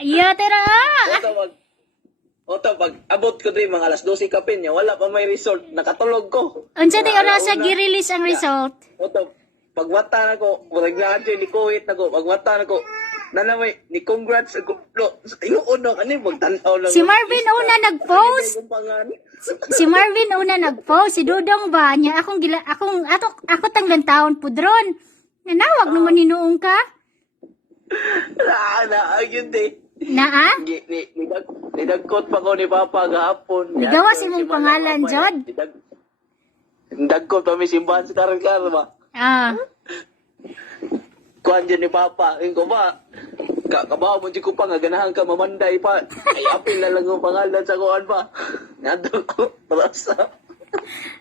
Iya, tira. Oto, pag abot ko din mga alas 12 kapin niya, wala pa may result. Nakatulog ko. Unsa di oras sa gi-release ang result? Oto, pagwata na ko, murag ni kuwit na ko, pagwata na ko, nanamay, ni congrats ako. No, yung uno, ano yung magtanaw lang. Si Marvin una nag-post. Si Marvin una nag-post. Si Dudong ba niya ako tanggang taon pudron. Nanawag naman ni noong ka. Yun din. Naa? Nidagkot pa ko ni Papa gahapon. Nigawas imong pangalan, Jod. Nidagkot pa mi simbahan sa karon-karon ba? Ah. Kuan dyan ni Papa. Yung ko ba, kabaw mo di ko pa nga ganahan ka mamanday pa. Ay apil na lang yung pangalan sa kuan pa. Nandun ko, parasa.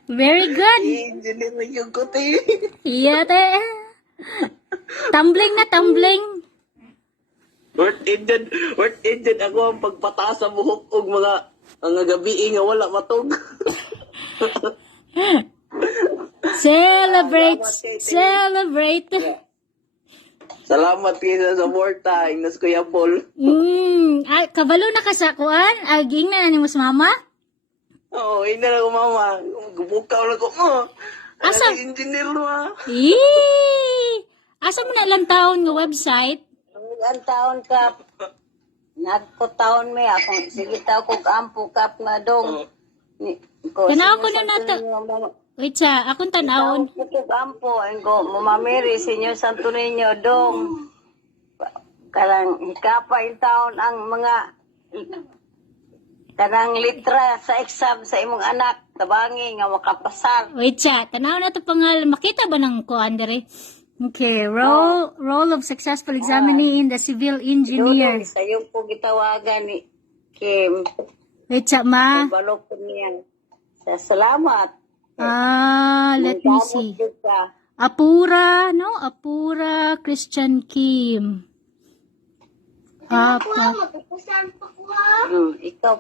Very good. Engineer na yung kuti. Iya, te. Tumbling na tumbling. Worth Indian ako ang pagpataas sa buhok og mga gabi nga wala matog. Celebrate. Salamat kayo sa suporta, Ignas Kuya Paul. Kabalo na ka sa kuan? Aging na ni mas mama? Oo, hindi na ako mama. Gubukaw na ko mo. Asa? Engineer mo ah. Asa mo na ilang taon nga website? Ang taon ka, nagko-taon may akong, sige tao ko ampo kap nga dong. Tanaw ko na nato. Wait sa, akong tanawon. Tao ko ampo, ko, mamamiri, Senyor Santo Niño, dong. Karang hikapa yung taon ang mga karang litra sa exam sa imong anak, tabangi nga makapasar. Wait sa, tanaw na to pangal. Makita ba ng kuan dere? Okay, role of successful examinee in the civil engineer. Sa iyo po gitawagan ni Kim. Wait sa, ma. Balok ko niyan. Salamat. Let me see. Apura, no? Apura Christian Kim. Ikaw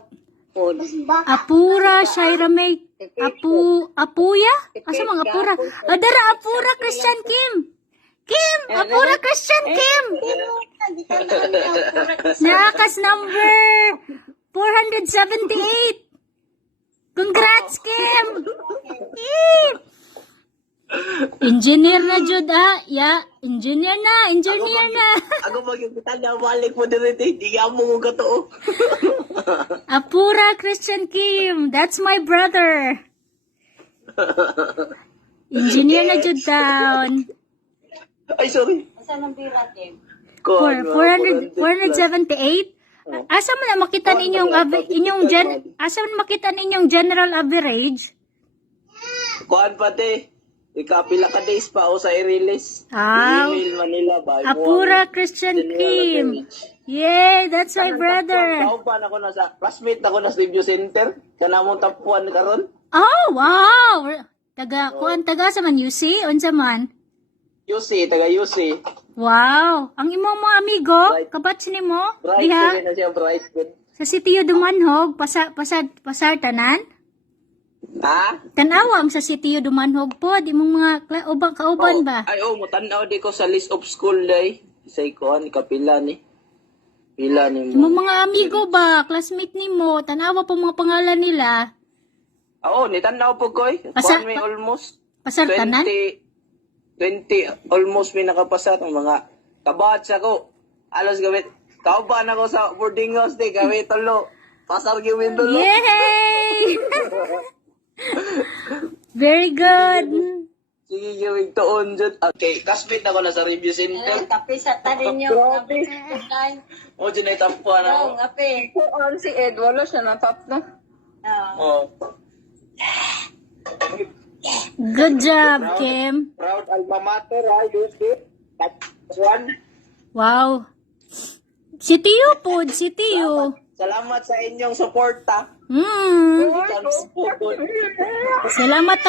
po. Apura Shaira May. Apuya? Asa mga Apura? Dara Apura Christian Kim. Kim, Apura Christian Kim. Nakas number 478. Congrats, Kim. Engineer na, Jud, engineer na. Ako magkita na balik mo din ito. Hindi ka mo kong katoo. Apura Christian Kim. That's my brother. Engineer na, Jud, down. Ay, sorry. Saan ang pila, Kim? 478? Asa mo na makita ninyong general average? Kuan pati. Ikapila ka days pa o sa i-release. Email Manila ba? Apura Christian Kim. Yay, that's my brother. Kauban ako na sa classmate ako na sa review center. Kanamong tapuan karon. Oh, wow. Taga sa man UC? Unsa man? UC, taga UC. Wow. Ang imong mga amigo, kabatch ni mo? Bright na siya, bright good. Sa Sitio Dumanhog, pasar tanan? Ha? Tanawam sa Sitio Dumanhog po, di mong mga kauban ba? Ay, mo tanaw di ko sa list of school day. Say ko, kapila ni. Pila ni mo. Imong mga amigo ba, classmate ni mo, tanawa po mga pangalan nila. Oo, ni tanaw po ko eh. Kuan may almost Pasar tanan? 20 almost may nakapasa ng mga kabatch ako. Alos gamit. Kauban ako sa boarding house di gamit tolo. Pasar gawin tolo. Yay! Very good. Sige gawin toon dyan. Okay, kasbit ako na sa review center. Kape sa tanin nyo. O dyan ay tapuan ako. Kape. Si Ed, wala siya na top na. Oh. Good job, Kim. Proud alma mater, ha? Use it. That's one. Wow. Sitiyo po, sitiyo. Salamat sa inyong suporta. Salamat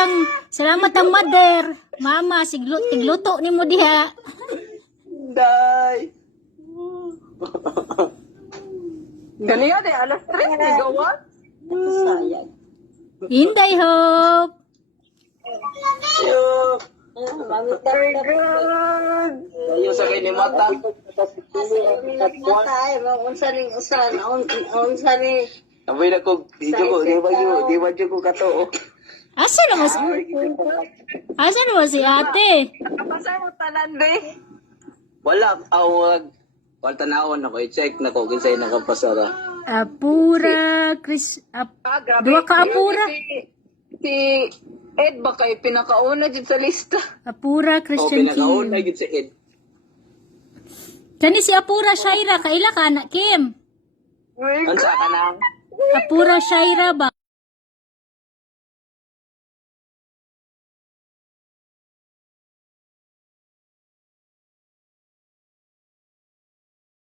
ang mother. Mama, tigluto ni mo diha. Day. Ganyan eh, alas 3, gawa. Sayang. Inday Hope. Yo. Mami, Very good. Ayun sa ni mata. Matay, unsa ning usan, unsa ni Abay na ko, di ba ko kato. Asa naman si ate? Nakapasa mo tanan, be. Wala, awag. Wala tanawon ako, i-check na ko, kinsay nakapasara. Apura, Grabe. Dua ka apura. Si Ed ba kay pinakauna dito sa lista? Apura O, Christian pinakaon na Kim. yun sa Ed. Kani si Apura Shaira, kaila ka na, Kim? Ang sa ka na? Apura Shaira ba?